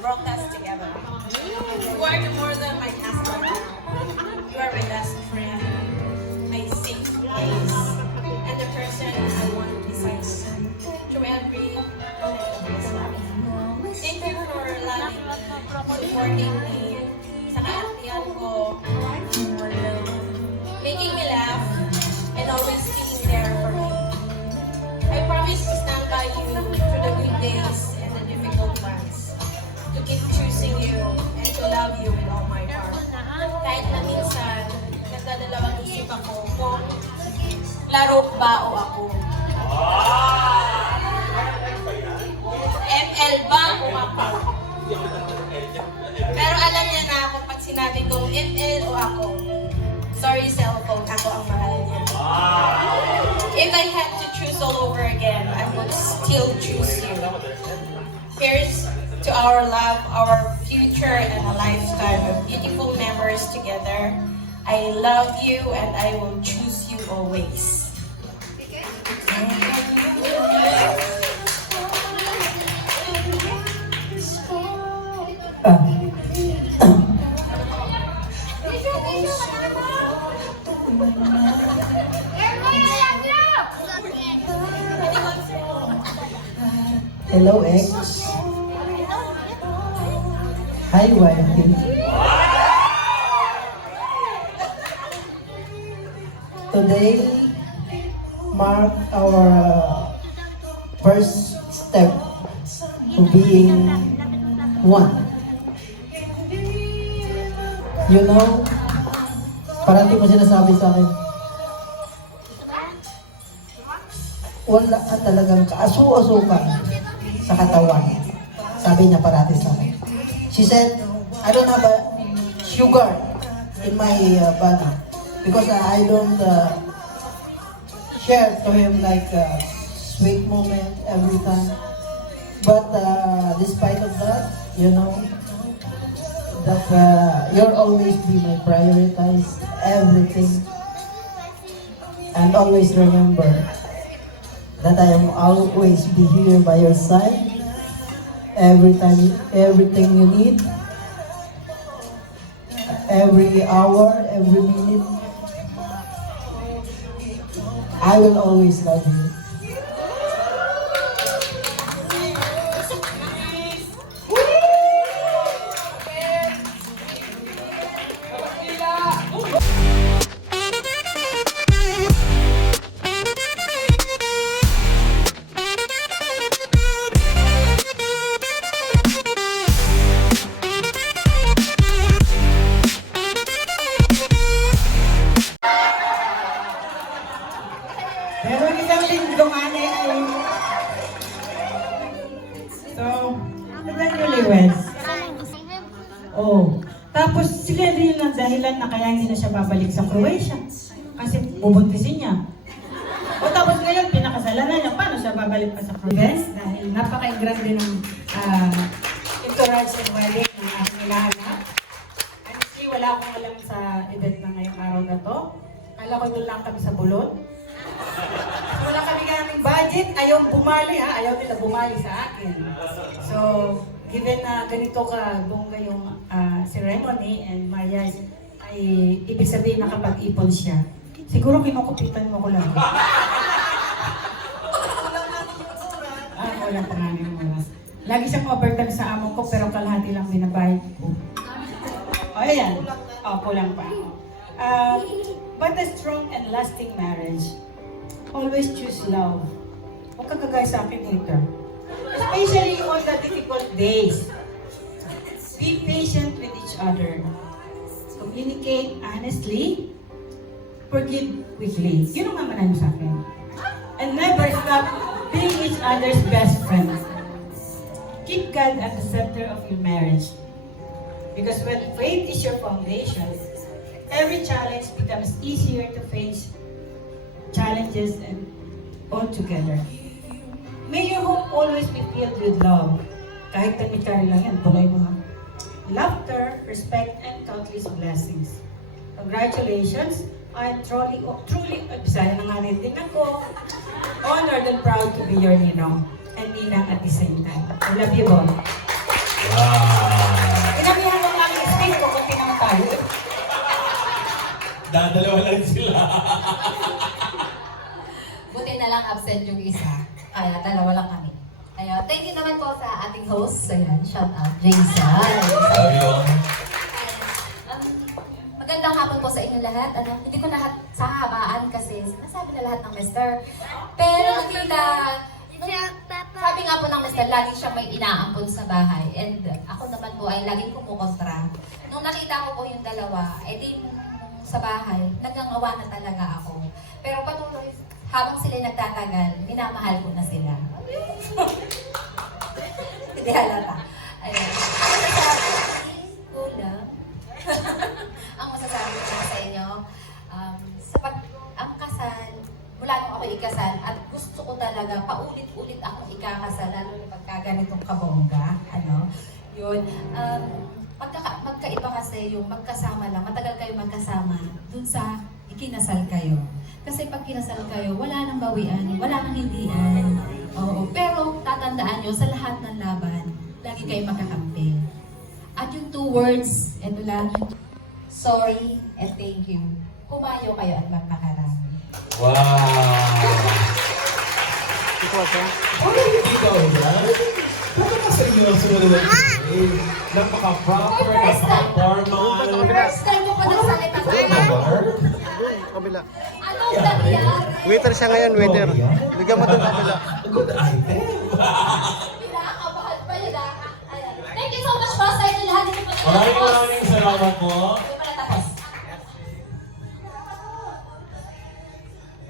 brought us together. You are more than my husband. You are my best friend, my safe place, and the person I want beside me through every moment of this life. Thank you for loving me, supporting me, sa kaartihan ko, making me laugh, and always being there for me. I promise to stand by you through the good days and the difficult ones, to keep choosing you and to love you with all my heart. Kahit na minsan, nagdadalawang isip ako kung laro ba o ako. ML ba o ako? Pero alam niya na kung pag sinabi kong ML o ako, sorry cellphone, ako ang mahal niya. If I had to choose all over again, I would still choose you. Here's to our love, our future, and a lifetime of beautiful memories together. I love you and I will choose you always. Hello, X. Hi, wifey. Today mark our first step to being one. You know, parati mo sinasabi sa akin, wala ka talagang kaasu-asukan sa katawan. Sabi niya parati sa akin. She said, I don't have a sugar in my body because I don't share to him like a sweet moment every time. But despite of that, you know, that you'll always be my prioritize everything. And always remember that I am always be here by your side. Every time, everything you need, every hour, every minute, I will always love you. Pero isang linggo nga niya ay... So, nag-newlyweds. Oh. Tapos sila rin lang dahilan na kaya hindi na siya babalik sa Croatia. Kasi bubuntisin niya. O tapos ngayon, pinakasalan na niya. Paano siya babalik pa sa Croatia? Dahil napaka-grande ng entourage and wedding ng aking hinahanap. Honestly, wala akong alam sa event na ngayong araw na to. Kala ko doon lang kami sa Bulon. Wala kami kaming budget, ayaw bumali ha, ayaw nila bumali sa akin. So, given na ganito ka bongga yung ceremony and marriage, ay ibig sabihin nakapag-ipon siya. Siguro kinukupitan mo ko lang. Walang pangalan ng oras. Lagi siyang overtime sa amo ko, pero kalahati lang binabayad ko. O, ayan. O, kulang pa. But a strong and lasting marriage, always choose love. Huwag ka kagaya sa akin, hater. Especially on the difficult days. Be patient with each other. Communicate honestly. Forgive quickly. Yun ang naman sa akin. And never stop being each other's best friends. Keep God at the center of your marriage. Because when faith is your foundation, every challenge becomes easier to face challenges and all together. May your home always be filled with love. Kahit tamikari lang yan, tuloy mo ha. Laughter, respect, and countless blessings. Congratulations! I'm truly, bisaya na nga rin din ako, honored and proud to be your ninong and ninang at the same time. I love you both. Wow! Inabihan ko ang aming speak ko, kunti naman tayo. Dadalawa lang sila. Buti na lang absent yung isa. Kaya dalawa lang kami. Kaya thank you naman po sa ating host. Ayan, shout out, Jason. Ayun. Magandang hapon po sa inyo lahat. Hindi ko lahat sa habaan kasi sinasabi na lahat ng mister. Pero tita, sabi nga po ng mister, lagi siya may inaampon sa bahay. And ako naman po ay laging kumukontra. Nung nakita ko po yung dalawa, sa bahay, nagangawa na talaga ako. Pero patuloy, habang sila nagtatagal, minamahal ko na sila. Hindi halata. Ayun. Ang masasabi ko sa inyo, ang kasal, mula nung ako ikasal, at gusto ko talaga, paulit-ulit akong ikakasal, lalo na pagka ganitong kabongga, yun, magkaiba kasi yung magkasama lang, matagal kayo magkasama, dun sa ikinasal kayo. Kasi pag kinasal kayo, wala nang bawian, wala nang hindian. Oo, pero tatandaan nyo, sa lahat ng laban, lagi kayo magkakampi. At yung 2 words, eto lang, sorry and thank you. Kumayo kayo at magpakarami. Wow! Ikaw ba? Bakit ka seryoso na naman? Napaka-proper, napaka-formal. First time ko pa nagsalita sa Kabila. Anong nangyari? Waiter siya ngayon, waiter. Bigyan mo doon kabila. Good item. Pinakakabahan pa yun Ayan. Thank you so much po sa inyo lahat. Hindi pa Maraming salamat po. Hindi pa natapos.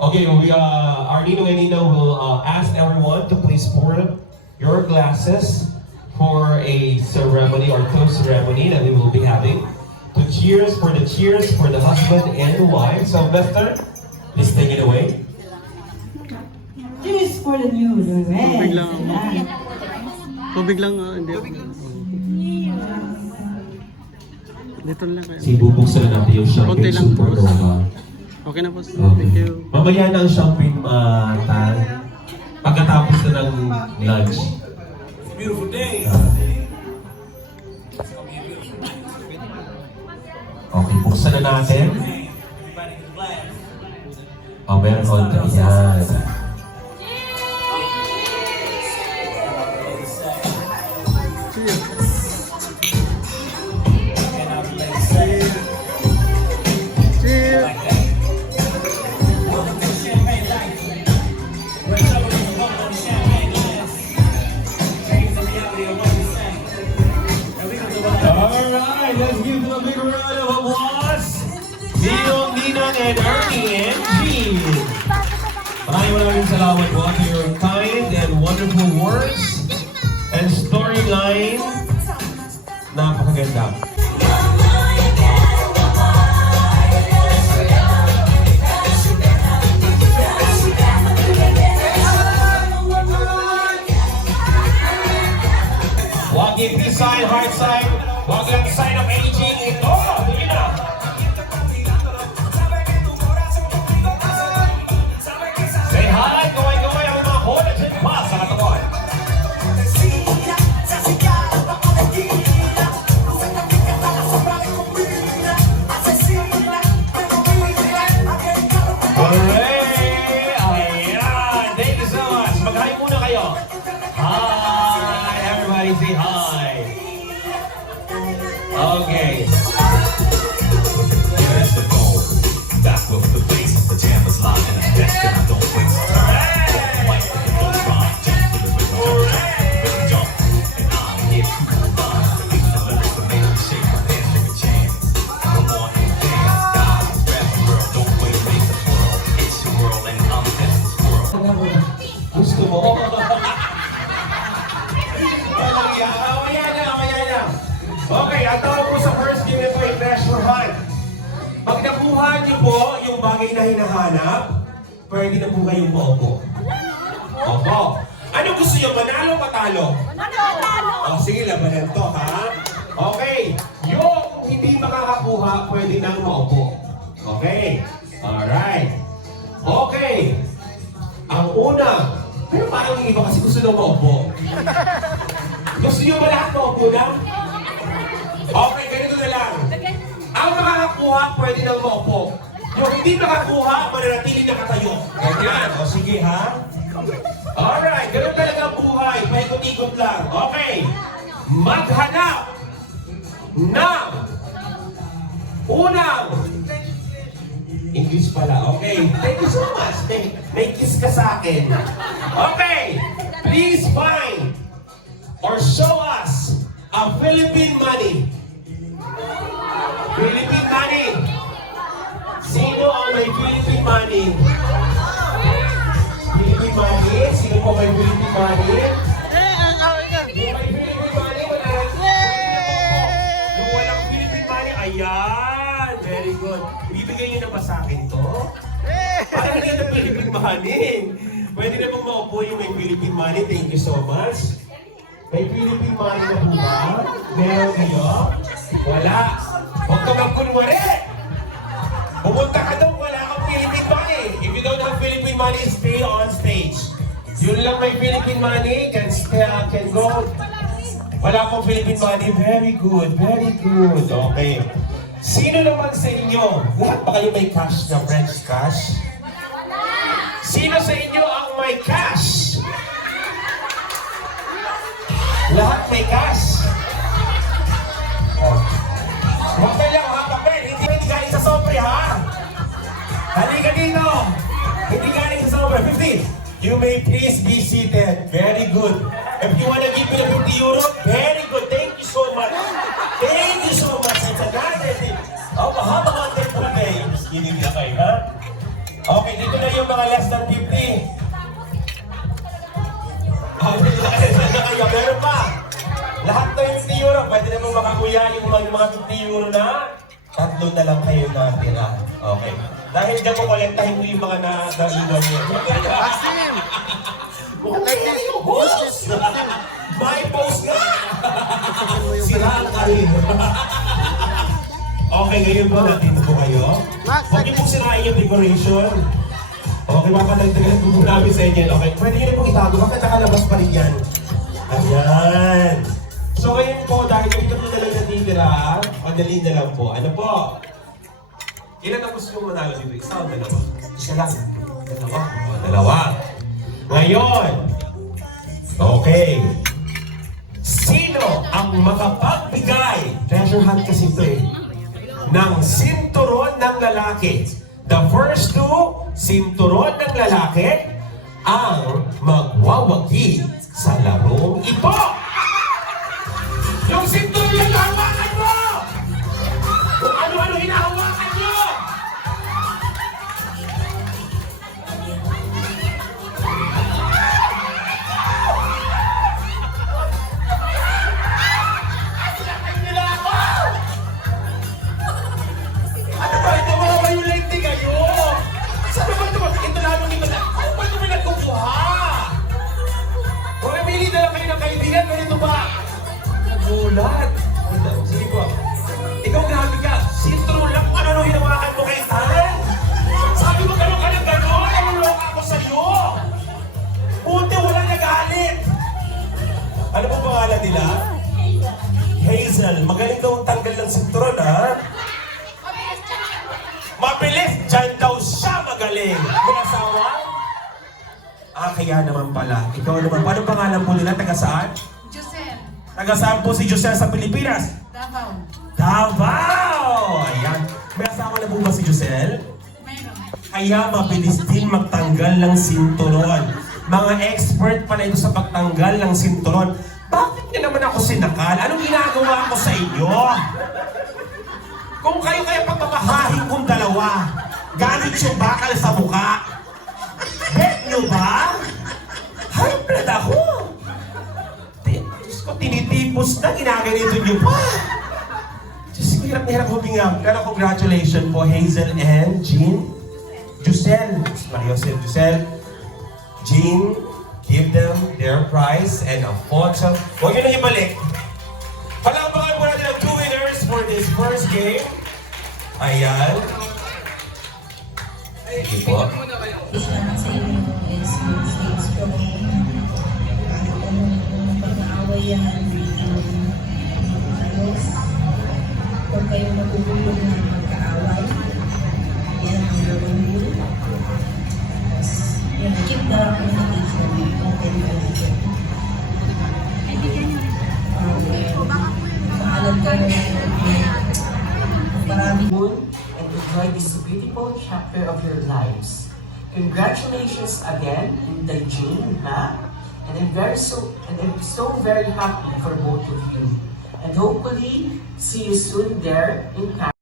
Okay, our Nino and Nino will ask everyone to please pour your glasses for a ceremony or toast ceremony that we will be having. To cheers for the husband and the wife. So, Bester, please take it away. Cheers for the new Tubig lang. Ayan. Tubig lang, hindi. Dito lang kayo. Bubuksan na natin yung Konti champagne lang. supernova. Okay na po. Thank you. Mamaya na ang champagne pagkatapos na ng lunch. Beautiful day. Okay, buksan na natin. Meron konti. Yan. Cheers! Alright, let's give them a big round of applause. Nino, Ninang, and Ernie, and Jean. Maraming salamat po for your kind and wonderful words and storyline. Napakaganda. Wag yung peace sign, heart sign, wag lang sign of aging. Ito, hindi na. Say hi, gaway-gaway ang mga kola dyan pa sa katawan. Hooray! Ayan! Thank you so much. Mag-hi muna kayo. Hi! Everybody say hi. Okay. There's the goal. Back with the bass, the jam is live in effect, and I don't waste time. Mic with the full rhyme, jump to the rhythm jump, and I'm here to combine. Release the lyrics to make me shake my hands, take a chance. Come on and dance, guys, rap the world, don't wait, make the world. It's your world, and I'm just this world. Gusto mo? Ayan na. Okay, ang tawag po sa first game nito ay treasure hunt. Pag nakuha niyo po yung bagay na hinahanap, pwede na po kayong maupo. Opo. Ano gusto niyo? Manalo o patalo? Manalo! O sige, labanan to, ha? Okay. Yung hindi makakakuha, pwede nang maupo. Okay. Alright. Okay. Ang una, pero parang yung iba kasi gusto na maupo. Gusto nyo ba lahat maupo na? Okay, ganito na lang. Ang nakakakuha, pwede nang maupo. Yung hindi nakakuha, mananatili nakatayo. Ganyan. O sige ha? Alright, ganun talaga ang buhay. Paikot-ikot lang. Okay. Maghanap ng unang English pala. Okay. Thank you so much. May kiss ka sa akin. Okay. Please find or show us a Philippine money. Philippine money. Sino ang may Philippine money? Philippine money? Sino po may Philippine money? Yung may Philippine money, wala. Yung walang Philippine money, ayan. Very good. Ibibigay niyo na ba sa akin to? Parang hindi na Philippine money. Pwede na bang maupo yung may Philippine money? Thank you so much. May Philippine money na po ba? Meron kayo? Wala. Huwag ka magkunwari. Pumunta ka doon, wala kang Philippine money. If you don't have Philippine money, stay on stage. Yun lang may Philippine money, can go. Wala akong Philippine money. Very good, very good. Okay. Sino naman sa inyo? Lahat ba kayo may cash na French cash? Sino sa inyo ang may cash? Lahat may cash. Oh. Papel lang ha, papel. Hindi galing sa sobre ha. Halika dito. Hindi galing sa sobre. 50. You may please be seated. Very good. If you wanna give me the 50 euro, very good. Thank you so much. Thank you so much. It's another thing. Oh, have a wonderful day. Kidding na kayo, ha? Okay, dito na yung mga less than 50. Kayo, meron pa. Lahat na yung 50 euro. Pwede naman makakuya yung mga 50 euro na. Tatlo na lang kayo natira. Okay. Dahil dyan ko kolektahin ko yung mga na-iwan niyo. Mukhang kaya yung host! May post nga! Sira ang karin. Okay, ngayon po, nandito po kayo. Huwag niyo pong sirain yung decoration. Okay, mapalagdagan po po namin sa inyo. Okay, pwede niyo pong itago. Bakit nakalabas pa rin yan? Ayan. So ngayon po, dahil dito po na lang natitira, madali na lang po. Ano po? Ilan ang gusto nyo manalo dito? Isa o dalawa? Isa lang. Dalawa? Dalawa. Ngayon, okay. Sino ang makapagbigay, treasure hunt kasi ito eh, ng sinturon ng lalaki? The first two, sinturon ng lalaki, ang magwawagi sa larong ito. Yung sinturon na hawakan mo! Kung ano-ano hinahawakan nyo! Ano ba ito? Mga violente kayo! Sabi ba ito? Ito lamang ito na. Ano ba ito may nagkukuha? Kung namili na lang kayo ng kaibigan, ganito ba? Nagulat. Sige po. Ikaw grabe ka. Sintro lang kung ano hinawakan mo kay Tan. Sabi mo gano'n ka ng gano'n. Naluloka ako sa'yo. Buti walang nagalit. Ano po pangalan nila? Hazel. Magaling daw ang tanggal ng sintron, ha? Mabilis! Diyan daw siya magaling. May asawa? Kaya naman pala. Ikaw naman. Paano pangalan po nila? Taga saan? Josel, Taga saan po si Josel sa Pilipinas? Davao. Davao! Ayan. May asawa na po ba si Josel? Mayroon. Kaya mabilis din magtanggal ng sinturon. Mga expert pala ito sa pagtanggal ng sinturon. Bakit niyo naman ako sinakal? Anong ginagawa ko sa inyo? Kung kayo kaya pagpapahahin kong dalawa, galit yung bakal sa mukha. Bet nyo ba? High blood ako. Diyos ko, tinitipos na, ginaganito nyo pa. Diyos ko, hirap na hirap huminga. Pero congratulations po, Hazel and Jean. Giselle, Maria Jose, Giselle, Jean, give them their prize and a photo. Huwag nyo na ibalik. Palakpakan po natin ang two winners for this first game. Ayan. Thank you po. Salamat sa inyo is stay strong. Kahit anong pag-aaway yan, chapter of your lives. Congratulations again, Inday Jane, ha? And I'm so very happy for both of you. And hopefully, see you soon there in Canada.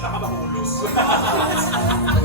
Baka mahulog.